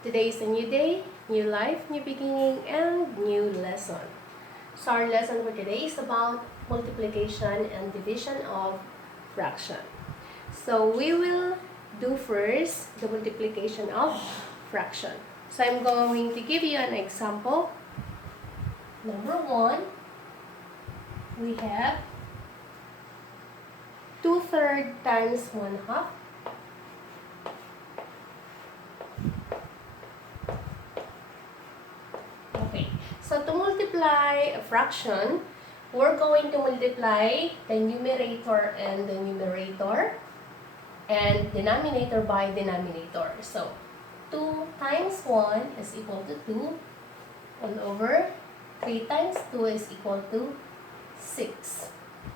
Today is a new day, new life, new beginning, and new lesson. So our lesson for today is about multiplication and division of fraction. So we will do first the multiplication of fraction. So I'm going to give you an example. Number 1, we have 2/3 times 1/2. Okay, so to multiply a fraction, we're going to multiply the numerator and the numerator and denominator by denominator. So 2 times 1 is equal to 2 all over 3 times 2 is equal to 6.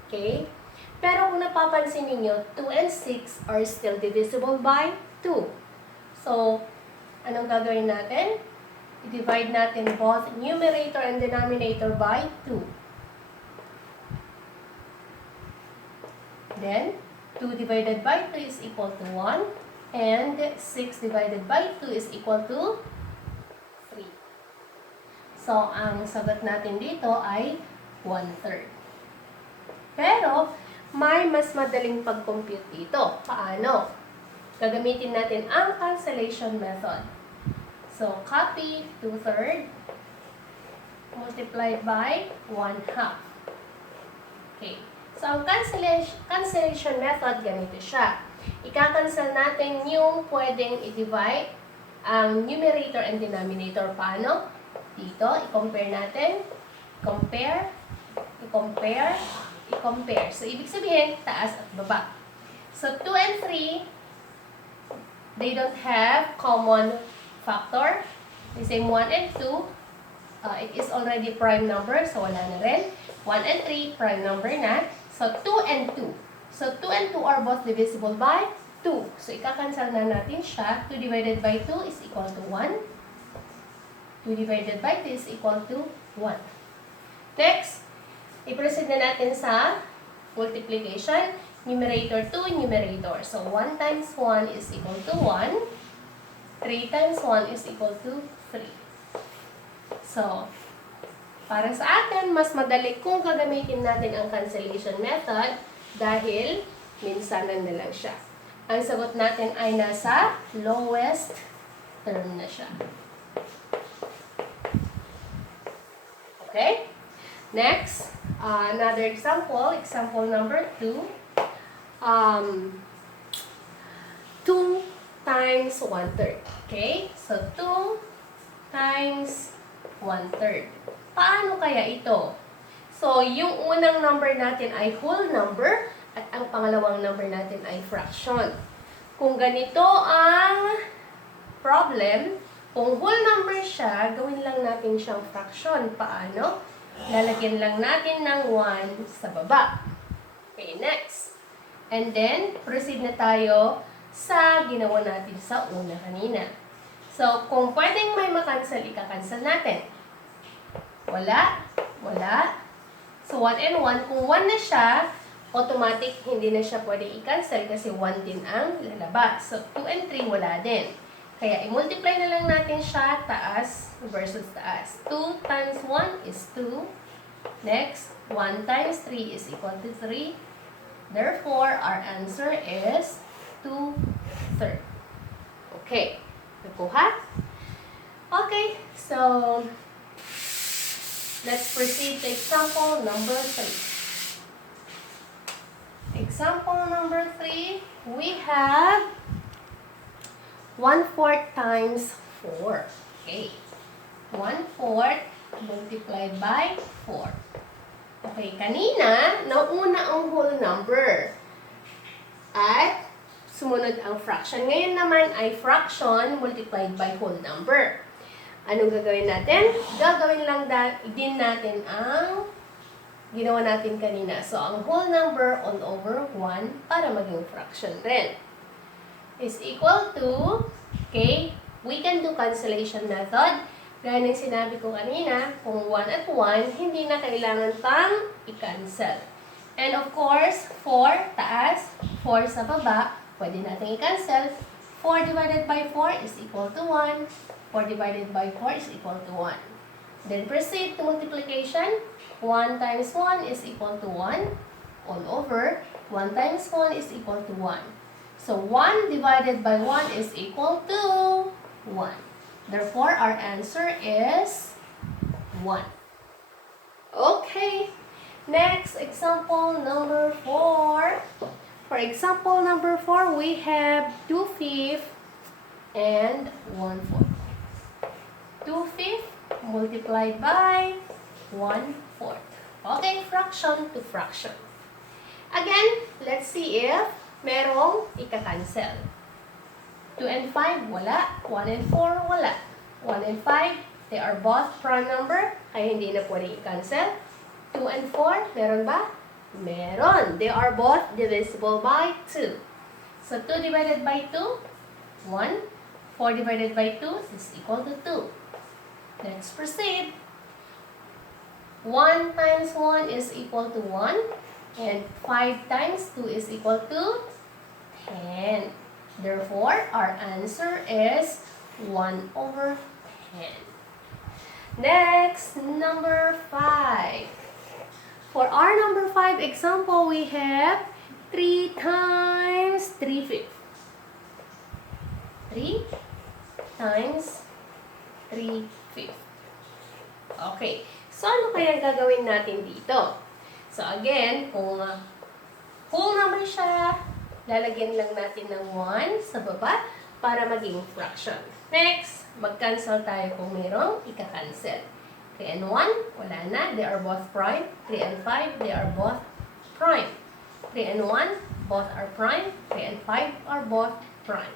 Okay? Pero kung napapansin niyo 2 and 6 are still divisible by 2. So, anong gagawin natin? I-divide natin both numerator and denominator by 2. Then, 2 divided by 3 is equal to 1. And 6 divided by 2 is equal to 3. So, ang sagot natin dito ay 1/3. Pero, may mas madaling pag-compute dito. Paano? Gagamitin natin ang cancellation method. So, copy 2/3 multiplied by 1/2. Okay. So, ang cancellation method, ganito siya. Ika-cancel natin yung pwedeng i-divide ang numerator and denominator. Paano? Dito, i-compare natin. Compare, i-compare, i-compare. So, ibig sabihin, taas at baba. So, 2 and 3, they don't have common factor. The same 1 and 2, it is already prime number, so wala na rin. 1 and 3, prime number na. So, 2 and 2. So, 2 and 2 are both divisible by 2. So, ika-cancel na natin siya. 2 divided by 2 is equal to 1. 2 divided by 2 is equal to 1. Next, i-proceed na natin sa multiplication. Numerator to numerator. So, 1 times 1 is equal to 1. 3 times 1 is equal to 3. So, para sa atin, mas madali kung gagamitin natin ang cancellation method dahil minsanan na lang siya. Ang sagot natin ay nasa lowest term na siya. Okay? Next, another example. Example number 2. 2 times 1/3. Okay? So, 2 times 1/3. Paano kaya ito? So, yung unang number natin ay whole number at ang pangalawang number natin ay fraction. Kung ganito ang problem, kung whole number siya, gawin lang natin siyang fraction. Paano? Lalagyan lang natin ng 1 sa baba. Okay, next. And then, proceed na tayo sa ginawa natin sa una kanina. So, kung pwedeng may makancel, ika-cancel natin. Wala, wala. So, 1 and 1, kung 1 na siya, automatic hindi na siya pwede i-cancel kasi 1 din ang lalabas. So, 2 and 3, wala din. Kaya, i-multiply na lang natin siya, taas versus taas. 2 times 1 is 2. Next, 1 times 3 is equal to 3. Therefore, our answer is 2/3. Okay. Nakuha? Okay. So, let's proceed to example number 3. Example number 3, we have 1/4 times 4. Okay. 1/4 multiplied by 4. Okay, kanina, nauna ang whole number. At sumunod ang fraction. Ngayon naman ay fraction multiplied by whole number. Anong gagawin natin? Gagawin lang din natin ang ginawa natin kanina. So, ang whole number all over 1 para maging fraction rin is equal to, okay, we can do cancellation method. Gaya ng sinabi ko kanina, kung 1 at 1, hindi na kailangan pang i-cancel. And of course, 4 taas, 4 sa baba, pwede natin i-cancel. 4 divided by 4 is equal to 1. 4 divided by 4 is equal to 1. Then proceed to multiplication. 1 times 1 is equal to 1 all over. 1 times 1 is equal to 1. So 1 divided by 1 is equal to 1. Therefore, our answer is 1. Okay. Next, example number 4. For example number 4, we have 2/5 and 1/4. 2/5 multiplied by 1/4. Okay, fraction to fraction. Again, let's see if merong ika-cancel. 2 and 5, wala. 1 and 4, wala. 1 and 5, they are both prime number, kaya hindi na pwede i-cancel. 2 and 4, meron ba? Meron. They are both divisible by 2. So, 2 divided by 2, 1. 4 divided by 2 is equal to 2. Let's proceed. 1 times 1 is equal to 1. And 5 times 2 is equal to 10. Therefore, our answer is 1 over 10. Next, number 5. For our number 5 example, we have 3 times 3/5. 3 times 3/5. Okay. So, ano kaya gagawin natin dito? So, again, kung whole number siya, lalagyan lang natin ng 1 sa baba para maging fraction. Next, mag-cancel tayo kung mayroong ika-cancel. 3 and 1, wala na. They are both prime. 3 and 5, they are both prime. 3 and 1, both are prime. 3 and 5 are both prime.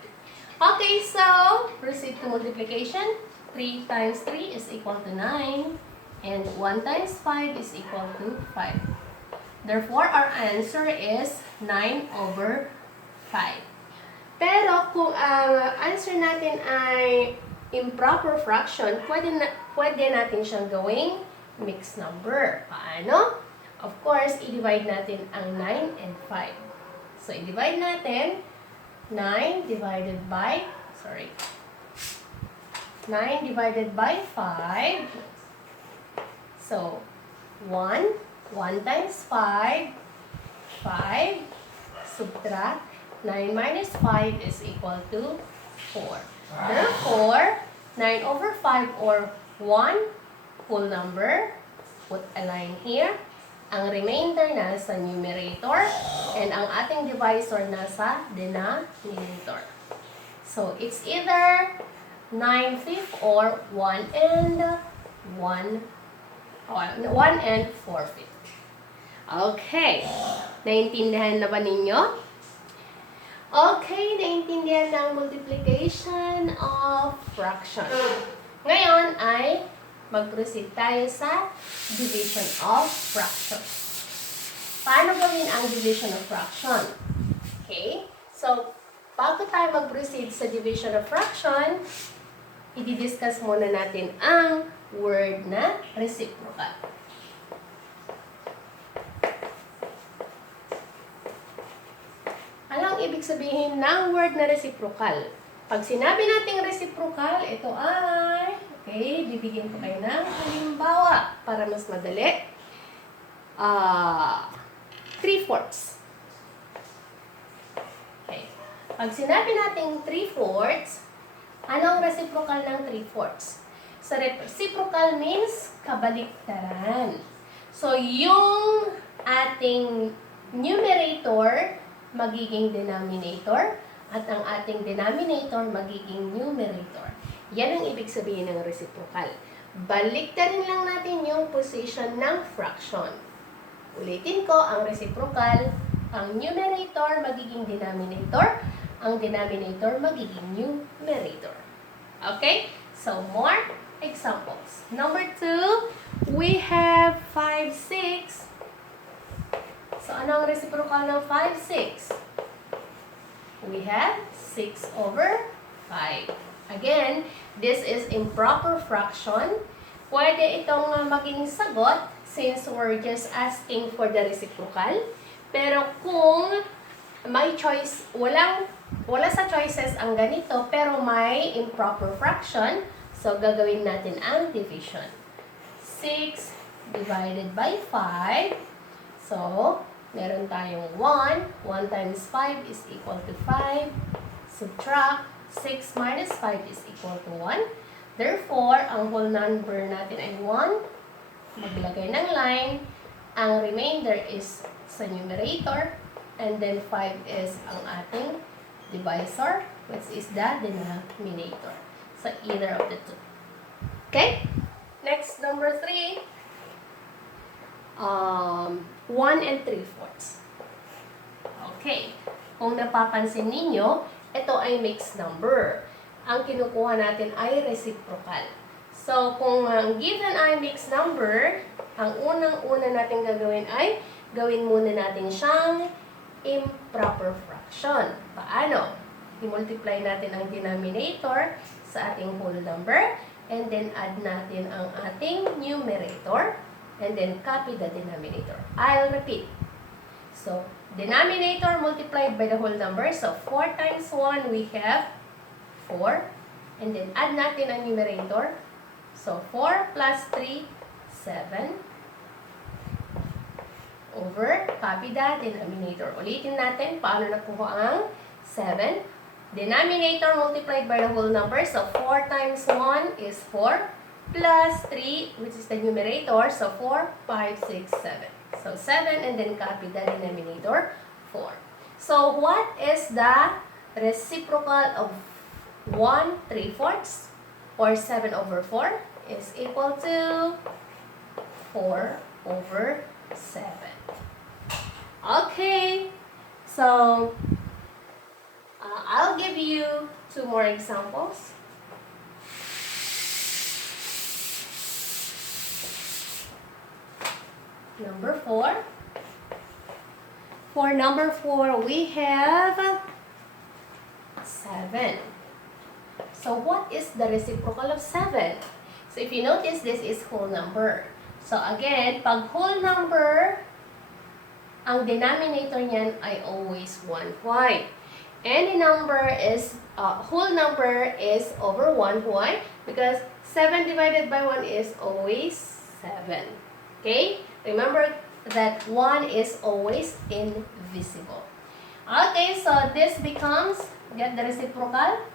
Okay, so, proceed to multiplication. 3 times 3 is equal to 9. And 1 times 5 is equal to 5. Therefore, our answer is 9 over 5. Pero, kung ang answer natin ay improper fraction, pwede natin siyang gawing mixed number. Paano? Of course, i-divide natin ang 9 and 5. So, i-divide natin 9 divided by 5. So, 1 times 5, 5, subtract, 9 minus 5 is equal to 4. Therefore, 9 over 5 or 1 whole number, put a line here. Ang remainder nasa numerator and ang ating divisor nasa denominator. So, it's either 9/5 or 1 and 4/5. Okay. Naintindihan na ba ninyo? Okay, naintindihan na ang multiplication of fraction. Ngayon ay mag-proceed tayo sa division of fraction. Paano gawin ang division of fraction? Okay? So, bago tayo mag-proceed sa division of fraction, i-discuss muna natin ang word na reciprocal. Ano ang ibig sabihin ng word na reciprocal? Pag sinabi nating reciprocal, ito ay, okay, bibigyan ko kayo ng halimbawa para mas madali. 3/4. Okay. Pag sinabi nating 3/4, anong reciprocal ng 3/4? So, reciprocal means kabaliktaran. So, yung ating numerator magiging denominator at ang ating denominator magiging numerator. Yan ang ibig sabihin ng reciprocal. Baliktarin lang natin yung position ng fraction. Ulitin ko, ang reciprocal, ang numerator magiging denominator, ang denominator magiging numerator. Okay? So, more examples. Number 2, we have 5, 6. So, ano ang reciprocal ng 5, 6? We have 6 over 5. Again, this is improper fraction. Pwede itong maging sagot since we're just asking for the reciprocal. Pero kung may choice, walang Wala sa choices ang ganito, pero may improper fraction. So, gagawin natin ang division. 6 divided by 5. So, meron tayong 1. 1 times 5 is equal to 5. Subtract 6 minus 5 is equal to 1. Therefore, ang whole number natin ay 1. Maglagay ng line. Ang remainder is sa numerator. And then 5 is ang ating divisor, which is the denominator. So, either of the two. Okay? Next, number 3. 1 and 3/4. Okay. Kung napapansin ninyo, ito ay mixed number. Ang kinukuha natin ay reciprocal. So, kung ang given ay mixed number, ang unang-una natin gagawin ay gawin muna natin siyang improper fraction. Paano? I-multiply natin ang denominator sa ating whole number, and then add natin ang ating numerator, and then copy the denominator. I'll repeat. So, denominator multiplied by the whole number. So, 4 times 1, we have 4. And then add natin ang numerator. So, 4 plus 3, 7. Over, copy the denominator. Ulitin natin paano nakuha ang 7. Denominator multiplied by the whole number. So, 4 times 1 is 4. Plus 3, which is the numerator. So, 4, 5, 6, 7. So, 7 and then copy the denominator, 4. So, what is the reciprocal of 1 3/4 or 7 over 4 is equal to 4 over 7. Okay. So, I'll give you 2 more examples. Number 4. For number 4, we have 7. So, what is the reciprocal of 7? So, if you notice, this is whole number. So, again, pag whole number, ang denominator niyan ay always 1/5. Any number is, whole number is over 1. Why? Because 7 divided by 1 is always 7. Okay? Remember that 1 is always invisible. Okay, so this becomes, get the reciprocal,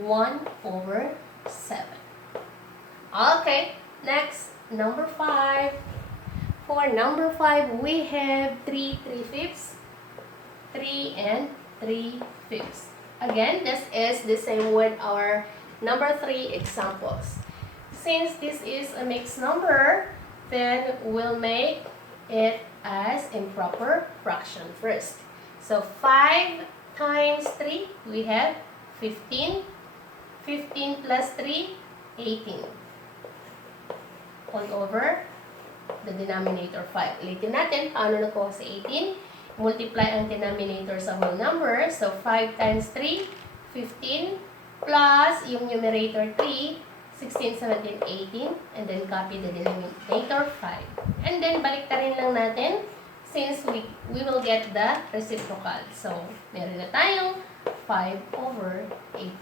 1 over 7. Okay, next, number 5. For number 5, we have 3 3/5. 3 and 3/5. Again, this is the same with our number 3 examples. Since this is a mixed number, then we'll make it as improper fraction first. So, 5 times 3, we have 15. 15 plus 3, 18. All over the denominator 5. Ulitin natin, paano nakuha sa 18? Multiply ang denominator sa whole number. So, 5 times 3, 15. Plus yung numerator 3, 16, 17, 18, and then copy the denominator 5. And then, baliktarin lang natin since we will get the reciprocal. So, meron na tayong 5 over 18.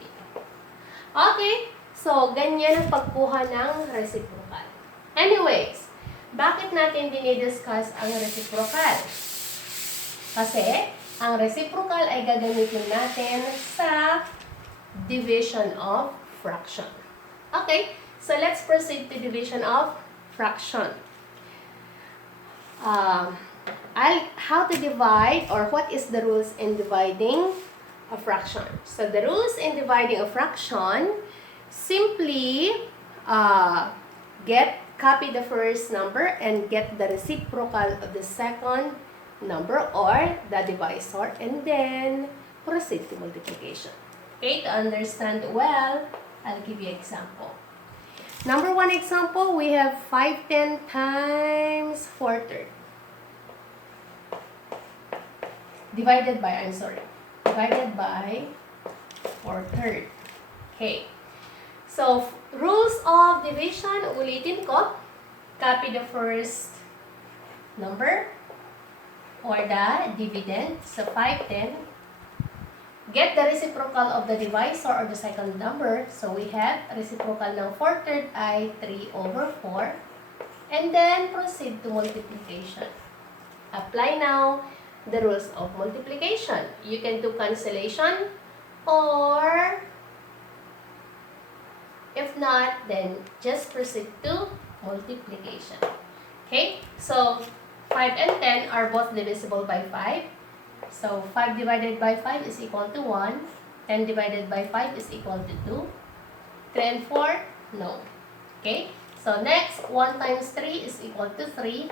Okay, so, ganyan ang pagkuha ng reciprocal. Anyways, bakit natin dinidiscuss ang reciprocal? Kasi, ang reciprocal ay gagamitin natin sa division of fraction. Okay, so let's proceed to division of fraction. How to divide, or what is the rules in dividing a fraction? So the rules in dividing a fraction, simply copy the first number and get the reciprocal of the second number or the divisor, and then proceed to multiplication. Okay, to understand well, I'll give you an example. Number 1 example, we have 5/10 times 4/3. Divided by 4/3. Okay. So, rules of division, ulitin ko. Copy the first number or the dividend. So, 5/10. get the reciprocal of the divisor or the second number. So we have reciprocal ng 4/3 ay 3/4. And then proceed to multiplication. Apply now the rules of multiplication. You can do cancellation, or if not, then just proceed to multiplication. Okay, so 5 and 10 are both divisible by 5. So 5 divided by 5 is equal to 1. 10 divided by 5 is equal to 2. 3 and 4, no. Okay, so next, 1 times 3 is equal to 3.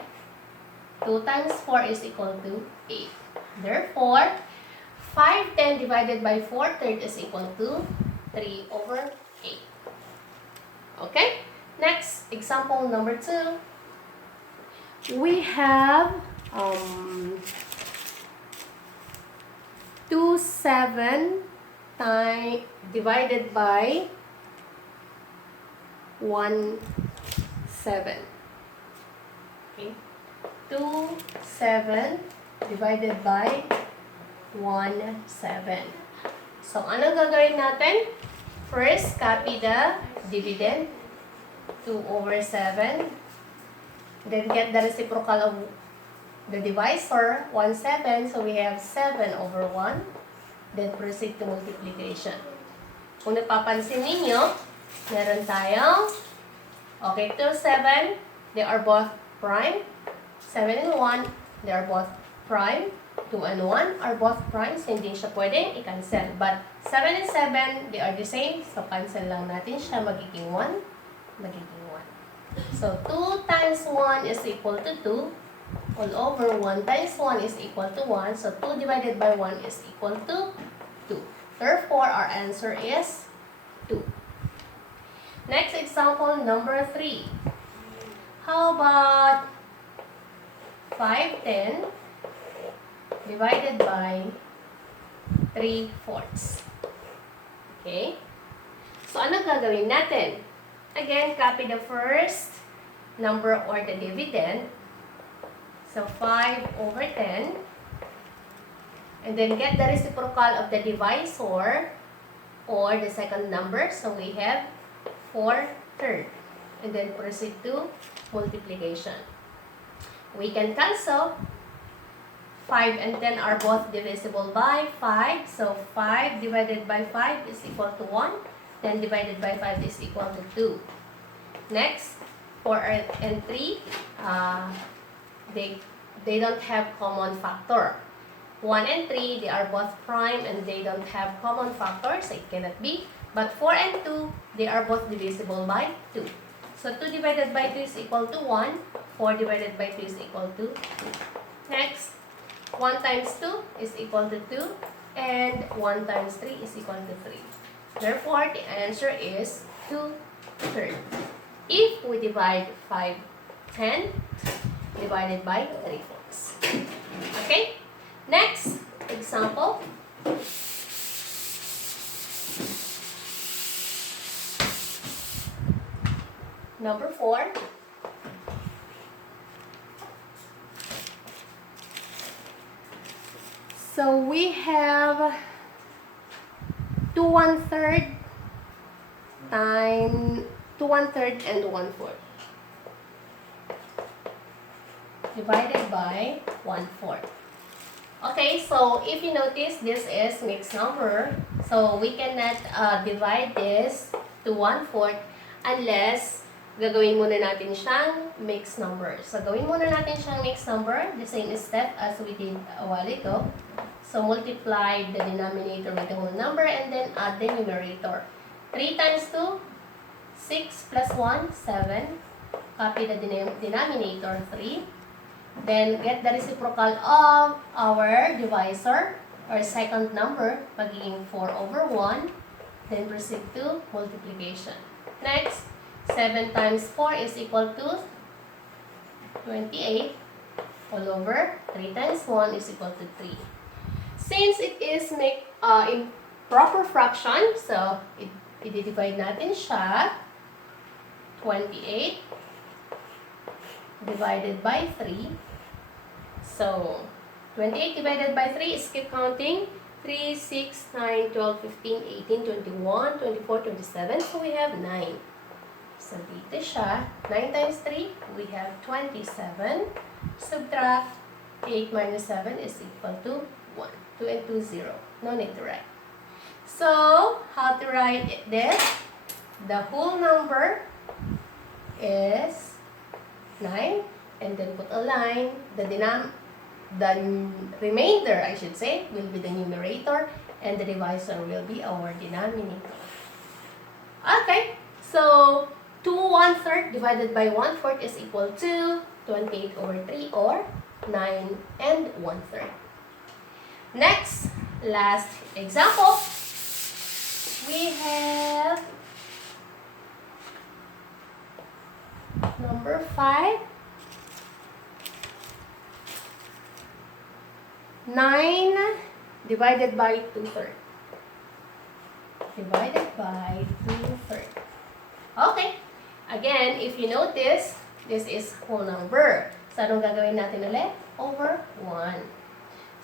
2 times 4 is equal to 8. Therefore, 5/10 divided by 4/3 is equal to 3/8. Okay? Next, example number 2. We have 2/7 divided by 1/7. Okay? 2/7 divided by 1/7. So, ano gagawin natin? First, copy the dividend, 2/7. Then, get the reciprocal of the divisor, 1/7. So, we have 7/1. Then, proceed to multiplication. Kung napapansin ninyo, meron tayong, okay, 2/7, they are both prime. 7 and 1, they are both prime. 2 and 1 are both prime, so hindi siya pwedeng i-cancel. But 7 and 7, they are the same, so cancel lang natin siya, magiging 1, magiging 1. So 2 times 1 is equal to 2, all over 1 times 1 is equal to 1, so 2 divided by 1 is equal to 2. Therefore, our answer is 2. Next example, number 3. How about 5/10 divided by 3/4? Okay? So, ano gagawin natin? Again, copy the first number or the dividend. So, 5/10. And then, get the reciprocal of the divisor or the second number. So, we have 4/3. And then, proceed to multiplication. We can cancel. 5 and 10 are both divisible by 5. So, 5 divided by 5 is equal to 1. 10 divided by 5 is equal to 2. Next, 4 and 3, they don't have common factor. 1 and 3, they are both prime and they don't have common factors. It cannot be. But 4 and 2, they are both divisible by 2. So, 2 divided by 2 is equal to 1. 4 divided by 2 is equal to 2. Next, 1 times 2 is equal to 2. And 1 times 3 is equal to 3. Therefore, the answer is 2/3. If we divide 5/10 divided by 3/4. Okay? Next example. Number 4. So we have 2/1/3 and 1/4 divided by 1/4. Okay, so if you notice, this is mixed number. So we cannot divide this to 1/4 unless gagawin muna natin siyang mixed number. So gawin muna natin siyang mixed number, the same step as we did a while ago. So multiply the denominator with the whole number and then add the numerator. 3 times 2, 6 plus 1, 7. Copy the denominator, 3. Then get the reciprocal of our divisor or second number, magiging 4/1. Then proceed to multiplication. Next, 7 times 4 is equal to 28. All over 3 times 1 is equal to 3. Since it is in proper fraction, so i-divide natin siya. 28 divided by 3. So, 28 divided by 3 is keep counting. 3, 6, 9, 12, 15, 18, 21, 24, 27. So we have 9. So dito siya. 9 times 3, we have 27. Subtract 8 minus 7 is equal to 1. 2 and 2, 0. No need to write. So, how to write this? The whole number is 9. And then put a line. The remainder, I should say, will be the numerator. And the divisor will be our denominator. Okay. So, 2 1/3 divided by 1/4 is equal to 28 over 3 or 9 and 1/3. Next, last example. We have number 5. 9 divided by 2/3. Divided by 2/3. Okay. Again, if you notice, this is whole number. So, anong gagawin natin ulit? Over 1.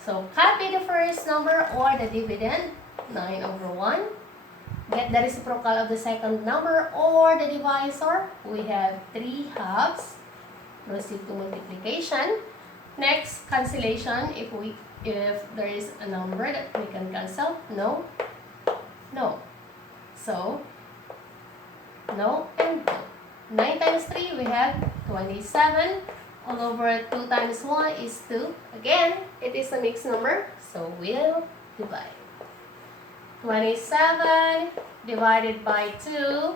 So, copy the first number or the dividend, 9 over 1. Get the reciprocal of the second number or the divisor. We have 3 halves. Proceed to multiplication. Next, cancellation. If there is a number that we can cancel, no, no. So, no and no. 9 times 3, we have 27. All over 2 times 1 is 2. Again, it is a mixed number, so we'll divide. 27 divided by 2.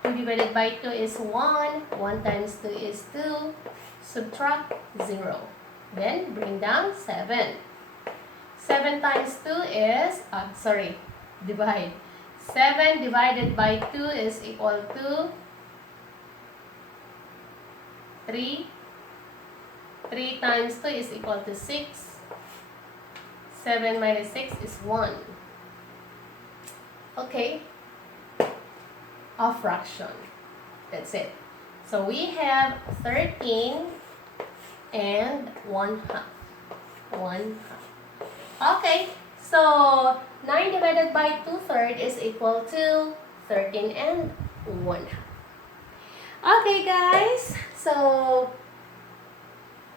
2 divided by 2 is 1. 1 times 2 is 2. Subtract 0. Then, bring down 7. 7 times 2 is, divide. 7 divided by 2 is equal to 3. 3 times 2 is equal to 6. 7 minus 6 is 1. Okay. A fraction. That's it. So we have 13 and 1/2. 1/2. Okay. So 9 divided by 2/3 is equal to 13 and 1/2. Okay, guys. So,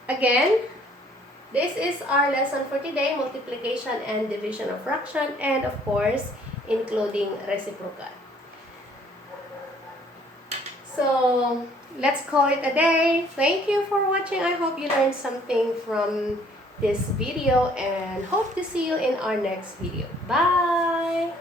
again, this is our lesson for today, multiplication and division of fraction, and of course, including reciprocal. So, let's call it a day. Thank you for watching. I hope you learned something from this video and hope to see you in our next video. Bye!